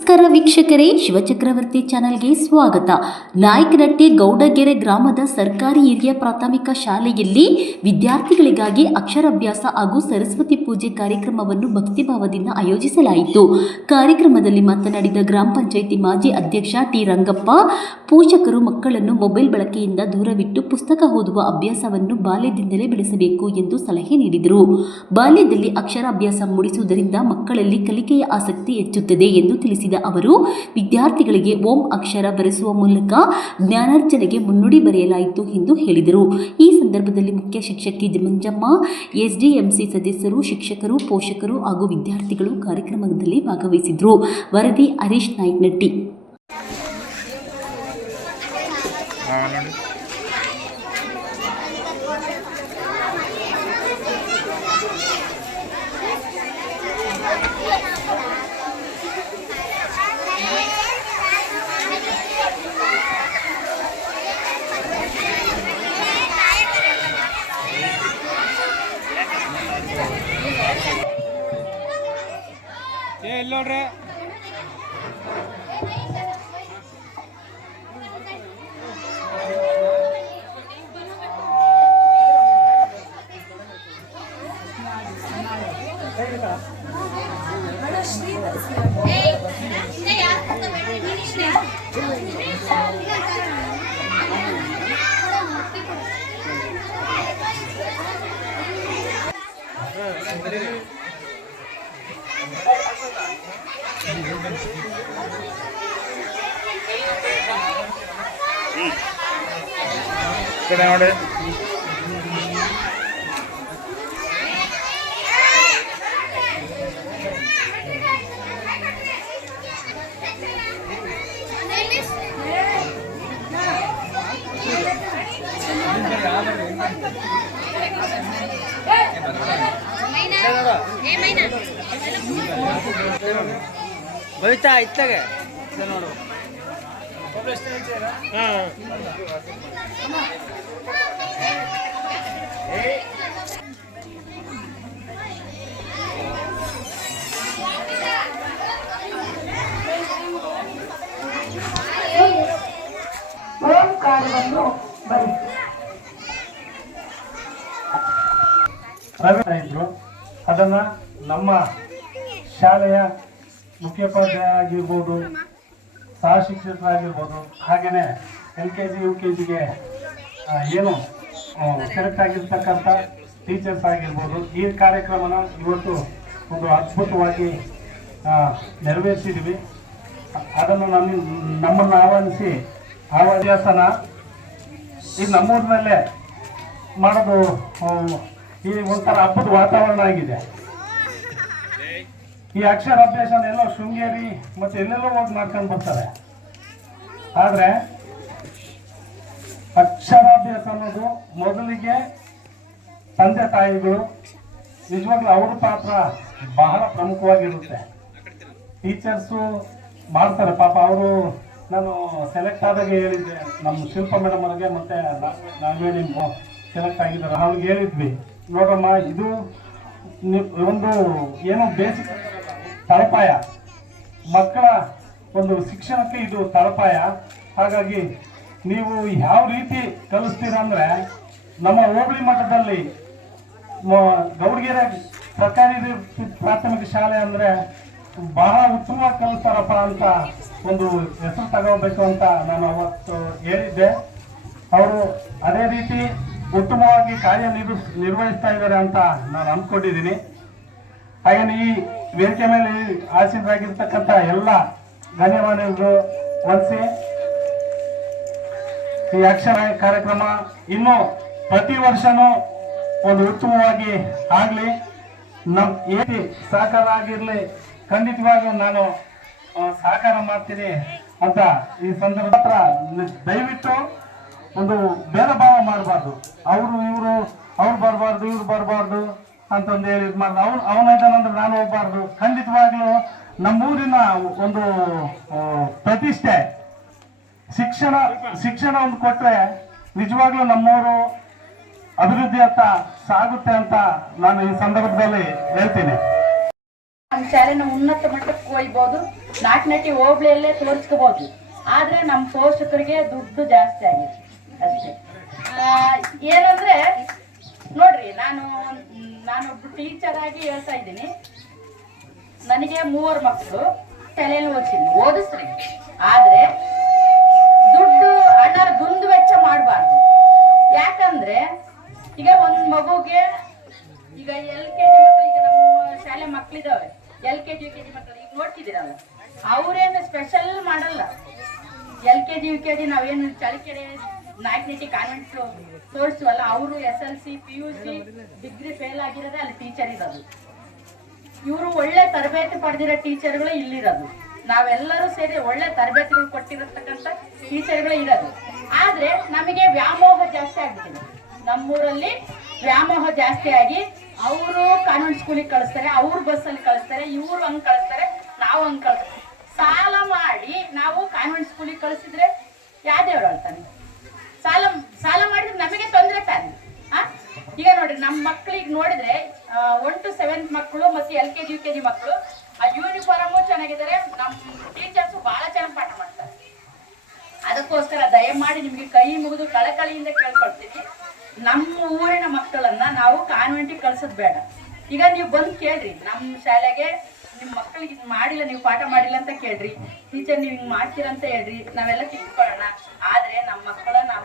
ನಮಸ್ಕಾರ ವೀಕ್ಷಕರೇ, ಶಿವಚಕ್ರವರ್ತಿ ಚಾನೆಲ್ಗೆ ಸ್ವಾಗತ. ನಾಯಕನಹಟ್ಟಿ ಗೌಡಗೆರೆ ಗ್ರಾಮದ ಸರ್ಕಾರಿ ಹಿರಿಯ ಪ್ರಾಥಮಿಕ ಶಾಲೆಯಲ್ಲಿ ವಿದ್ಯಾರ್ಥಿಗಳಿಗಾಗಿ ಅಕ್ಷರಾಭ್ಯಾಸ ಹಾಗೂ ಸರಸ್ವತಿ ಪೂಜೆ ಕಾರ್ಯಕ್ರಮವನ್ನು ಭಕ್ತಿಭಾವದಿಂದ ಆಯೋಜಿಸಲಾಯಿತು. ಕಾರ್ಯಕ್ರಮದಲ್ಲಿ ಮಾತನಾಡಿದ ಗ್ರಾಮ ಪಂಚಾಯಿತಿ ಮಾಜಿ ಅಧ್ಯಕ್ಷ ಟಿ ರಂಗಪ್ಪ, ಪೋಷಕರು ಮಕ್ಕಳನ್ನು ಮೊಬೈಲ್ ಬಳಕೆಯಿಂದ ದೂರವಿಟ್ಟು ಪುಸ್ತಕ ಓದುವ ಅಭ್ಯಾಸವನ್ನು ಬಾಲ್ಯದಿಂದಲೇ ಬೆಳೆಸಬೇಕು ಎಂದು ಸಲಹೆ ನೀಡಿದರು. ಬಾಲ್ಯದಲ್ಲಿ ಅಕ್ಷರಾಭ್ಯಾಸ ಮೂಡಿಸುವುದರಿಂದ ಮಕ್ಕಳಲ್ಲಿ ಕಲಿಕೆಯ ಆಸಕ್ತಿ ಹೆಚ್ಚುತ್ತದೆ ಎಂದು ತಿಳಿಸಿದ ಅವರು, ವಿದ್ಯಾರ್ಥಿಗಳಿಗೆ ಓಂ ಅಕ್ಷರ ಬರೆಸುವ ಮೂಲಕ ಜ್ಞಾನಾರ್ಜನೆಗೆ ಮುನ್ನುಡಿ ಬರೆಯಲಾಯಿತು ಎಂದು ಹೇಳಿದರು. ಈ ಸಂದರ್ಭದಲ್ಲಿ ಮುಖ್ಯ ಶಿಕ್ಷಕಿ ಮಂಜಮ್ಮ, ಎಸ್ಡಿಎಂಸಿ ಸದಸ್ಯರು, ಶಿಕ್ಷಕರು, ಪೋಷಕರು ಹಾಗೂ ವಿದ್ಯಾರ್ಥಿಗಳು ಕಾರ್ಯಕ್ರಮದಲ್ಲಿ ಭಾಗವಹಿಸಿದರು. ವರದಿ ಹರೀಶ್ ನಾಯಕನಹಟ್ಟಿ. ಎಲ್ಲೋಡ್ರೆ ಕಡೆ ನೋಡಿ. ಬೈತಾ ಇತ್ತಾಗೆ ನೋಡು. ಓಂಕಾರವನ್ನು ಇದ್ರು. ಅದನ್ನ ನಮ್ಮ ಶಾಲೆಯ ಮುಖ್ಯೋಪಾಧ್ಯಾಯ ಆಗಿರ್ಬೋದು, ಸಹ ಶಿಕ್ಷಕರಾಗಿರ್ಬೋದು, ಹಾಗೆಯೇ LKG UKGಗೆ ಏನು ಸೆಲೆಕ್ಟ್ ಆಗಿರ್ತಕ್ಕಂಥ ಟೀಚರ್ಸ್ ಆಗಿರ್ಬೋದು, ಈ ಕಾರ್ಯಕ್ರಮನ ಇವತ್ತು ಒಂದು ಅದ್ಭುತವಾಗಿ ನೆರವೇರಿಸಿದ್ವಿ. ಅದನ್ನು ನಮ್ಮನ್ನು ಆಹ್ವಾನಿಸಿ ಆ ಅಭ್ಯಾಸನ ಈಗ ನಮ್ಮೂರಿನಲ್ಲೇ ಮಾಡೋದು ಈ ಒಂಥರ ಹಬ್ಬದ ವಾತಾವರಣ ಆಗಿದೆ. ಈ ಅಕ್ಷರಾಭ್ಯಾಸನ ಎಲ್ಲೋ ಶೃಂಗೇರಿ ಮತ್ತೆ ಎಲ್ಲೆಲ್ಲೋ ಹೋಗಿ ಮಾಡ್ಕೊಂಡು ಬರ್ತಾರೆ. ಆದ್ರೆ ಅಕ್ಷರಾಭ್ಯಾಸ ಅನ್ನೋದು ಮೊದಲಿಗೆ ತಂದೆ ತಾಯಿಗಳು ನಿಜವಾಗ್ಲೂ ಅವ್ರ ಪಾತ್ರ ಬಹಳ ಪ್ರಮುಖವಾಗಿರುತ್ತೆ. ಟೀಚರ್ಸು ಮಾಡ್ತಾರೆ ಪಾಪ. ಅವರು ನಾನು ಸೆಲೆಕ್ಟ್ ಆದಾಗ ಹೇಳಿದ್ದೆ ನಮ್ಮ ಶಿಲ್ಪ ಮೇಡಮ್ ಅವ್ರಿಗೆ, ಮತ್ತೆ ನಾವೇ ನಿಮ್ಮ ಸೆಲೆಕ್ಟ್ ಆಗಿದ್ದಾರೆ, ಅವ್ರಿಗೆ ಹೇಳಿದ್ವಿ, ನೋಡಮ್ಮ ಇದು ಒಂದು ಏನೋ ಬೇಸಿಕ್ ತಳಪಾಯ, ಮಕ್ಕಳ ಒಂದು ಶಿಕ್ಷಣಕ್ಕೆ ಇದು ತಳಪಾಯ. ಹಾಗಾಗಿ ನೀವು ಯಾವ ರೀತಿ ಕಲಿಸ್ತೀರ ಅಂದರೆ, ನಮ್ಮ ಹೋಬಳಿ ಮಟ್ಟದಲ್ಲಿ ಗೌಡಗೆರೆ ಸರ್ಕಾರಿ ಪ್ರಾಥಮಿಕ ಶಾಲೆ ಅಂದರೆ ಬಹಳ ಉತ್ತಮವಾಗಿ ಕಲಿಸ್ತಾರಪ್ಪ ಅಂತ ಒಂದು ಹೆಸರು ತಗೋಬೇಕು ಅಂತ ನಾನು ಅವತ್ತು ಹೇಳಿದ್ದೆ. ಅವರು ಅದೇ ರೀತಿ ಉತ್ತಮವಾಗಿ ನಿರ್ವಹಿಸ್ತಾ ಇದ್ದಾರೆ ಅಂತ ನಾನು ಅಂದ್ಕೊಂಡಿದ್ದೀನಿ. ಹಾಗೇನೆ ಈ ವೇದಿಕೆ ಮೇಲೆ ಆಸೀನರಾಗಿರ್ತಕ್ಕಂಥ ಎಲ್ಲ ಗಣ್ಯಮಾನ್ಯರು ವಂದಿಸಿ, ಈ ಅಕ್ಷರ ಕಾರ್ಯಕ್ರಮ ಇನ್ನೂ ಪ್ರತಿ ವರ್ಷನೂ ಒಂದು ಉತ್ತಮವಾಗಿ ಆಗಲಿ, ನಮ್ಮ ಏಟಿ ಸಹಕಾರ ಆಗಿರಲಿ, ಖಂಡಿತವಾಗಿಯೂ ನಾನು ಸಹಕಾರ ಮಾಡ್ತೀನಿ ಅಂತ ಈ ಸಂದರ್ಭ ದಯವಿಟ್ಟು ಒಂದು ಭೇದ ಭಾವ ಮಾಡಬಾರ್ದು. ಅವ್ರು ಬರಬಾರ್ದು, ಇವ್ರು ಬರಬಾರ್ದು ಅಂತಂದು ಹೇಳಿ ಇದು ಮಾಡ್ದು. ಅವನಿದ್ದಾನಂದ್ರೆ ನಾನು ಹೋಗ್ಬಾರ್ದು. ಖಂಡಿತವಾಗ್ಲೂ ನಮ್ಮೂರಿನ ಒಂದು ಪ್ರತಿಷ್ಠೆ ಶಿಕ್ಷಣ ಒಂದು ಕೊಟ್ರೆ ನಿಜವಾಗ್ಲೂ ನಮ್ಮೂರು ಅಭಿವೃದ್ಧಿ ಅಂತ ಸಾಗುತ್ತೆ ಅಂತ ನಾನು ಈ ಸಂದರ್ಭದಲ್ಲಿ ಹೇಳ್ತೀನಿ. ನಮ್ಮ ಶಾಲೆನ ಉನ್ನತ ಮಟ್ಟಕ್ಕೆ ಒಯ್ಬೋದು. ನಾಲ್ಕನಟ್ಟಿ ಹೋಬಳಿಯಲ್ಲೇ ತೋರಿಸ್ಕೋಬಹುದು. ಆದರೆ ನಮ್ಮ ಪೋಷಕರಿಗೆ ದುಡ್ಡು ಜಾಸ್ತಿ ಆಗಿದೆ ಅಷ್ಟೇ. ಏನಂದ್ರೆ ನೋಡ್ರಿ, ನಾನೊಬ್ಬ ಟೀಚರ್ ಆಗಿ ಹೇಳ್ತಾ ಇದ್ದೀನಿ. ನನಗೆ 3 ಮಕ್ಕಳು, ಶಾಲೆಯಲ್ಲಿ ಓದಿಸ್ರಿ. ಆದ್ರೆ ದುಡ್ಡು ಹಣದ ದುಂದು ವೆಚ್ಚ ಮಾಡಬಾರ್ದು. ಯಾಕಂದ್ರೆ ಈಗ ಒಂದ್ ಮಗುಗೆ ಈಗ LKG ಮಕ್ಕಳು, ಈಗ ನಮ್ಮ ಶಾಲೆ ಮಕ್ಕಳಿದಾವೆ, LKG UKG ಮಕ್ಕಳು ಈಗ ನೋಡ್ತಿದ್ದೀರಲ್ಲ, ಅವ್ರೇನು ಸ್ಪೆಷಲ್ ಮಾಡಲ್ಲ. LKG UKG ನಾವೇನು ಚಳಿಕೆರೆ ನಾಯಕನಟ್ಟಿ ಕಾನ್ವೆಂಟ್ ತೋರಿಸ್ತೀವಲ್ಲ, ಅವರು SLC PUC ಡಿಗ್ರಿ ಫೇಲ್ ಆಗಿರೋದೇ ಅಲ್ಲಿ ಟೀಚರ್ ಇರೋದು. ಇವರು ಒಳ್ಳೆ ತರಬೇತಿ ಪಡೆದಿರೋ ಟೀಚರ್ಗಳೇ ಇಲ್ಲಿರೋದು. ನಾವೆಲ್ಲರೂ ಸೇರಿ ಒಳ್ಳೆ ತರಬೇತಿಗಳು ಕೊಟ್ಟಿರತಕ್ಕಂಥ ಟೀಚರ್ಗಳೇ ಇರೋದು. ಆದ್ರೆ ನಮಗೆ ವ್ಯಾಮೋಹ ಜಾಸ್ತಿ ಆಗ್ಬಿಟ್ಟಿದೆ. ನಮ್ಮೂರಲ್ಲಿ ವ್ಯಾಮೋಹ ಜಾಸ್ತಿ ಆಗಿ ಅವರು ಕಾನ್ವೆಂಟ್ ಸ್ಕೂಲಿಗೆ ಕಳಿಸ್ತಾರೆ, ಅವ್ರು ಬಸ್ಸಲ್ಲಿ ಕಳಿಸ್ತಾರೆ, ಇವ್ರು ಹಂಗ್ ಕಳಿಸ್ತಾರೆ, ನಾವು ಹಂಗ್ ಕಳಿಸ್ತಾರೆ. ಸಾಲ ಮಾಡಿ ನಾವು ಕಾನ್ವೆಂಟ್ ಸ್ಕೂಲಿಗೆ ಕಳಿಸಿದ್ರೆ ಯಾವ್ದೇವ್ರು ಹೇಳ್ತಾನೆ? ಸಾಲ ಮಾಡಿದ್ರೆ ನಮಗೆ ತೊಂದರೆ ತಾನೆ. ಈಗ ನೋಡ್ರಿ, ನಮ್ಮ ಮಕ್ಕಳಿಗೆ ನೋಡಿದ್ರೆ 1 to 7 ಮಕ್ಕಳು ಮತ್ತೆ LKG UKG ಮಕ್ಕಳು ಆ ಯೂನಿಫಾರ್ಮು ಚೆನ್ನಾಗಿದ್ದಾರೆ. ನಮ್ಮ ಟೀಚರ್ಸ್ ಬಹಳ ಚೆನ್ನಾಗಿ ಪಾಠ ಮಾಡ್ತಾರೆ. ಅದಕ್ಕೋಸ್ಕರ ದಯಮಾಡಿ ನಿಮ್ಗೆ ಕೈ ಮುಗಿದು ಕಳಕಳಿಯಿಂದ ಕೇಳ್ಕೊಳ್ತೀನಿ, ನಮ್ಮ ಊರಿನ ಮಕ್ಕಳನ್ನ ನಾವು ಕಾನ್ವೆಂಟಿಗೆ ಕಳ್ಸೋದು ಬೇಡ. ಈಗ ನೀವು ಬಂದು ಕೇಳ್ರಿ, ನಮ್ಮ ಶಾಲೆಗೆ ನಿಮ್ಮ ಮಕ್ಕಳಿಗೆ ಇದು ಮಾಡಿಲ್ಲ, ನೀವು ಪಾಠ ಮಾಡಿಲ್ಲ ಅಂತ ಕೇಳ್ರಿ. ಟೀಚರ್ ನೀವು ಹಿಂಗೆ ಮಾಡ್ತೀರಂತ ಹೇಳ್ರಿ, ನಾವೆಲ್ಲ ತಿಳ್ಕೊಳ್ಳೋಣ. ಆದ್ರೆ ನಮ್ಮ ಮಕ್ಕಳ ನಾವು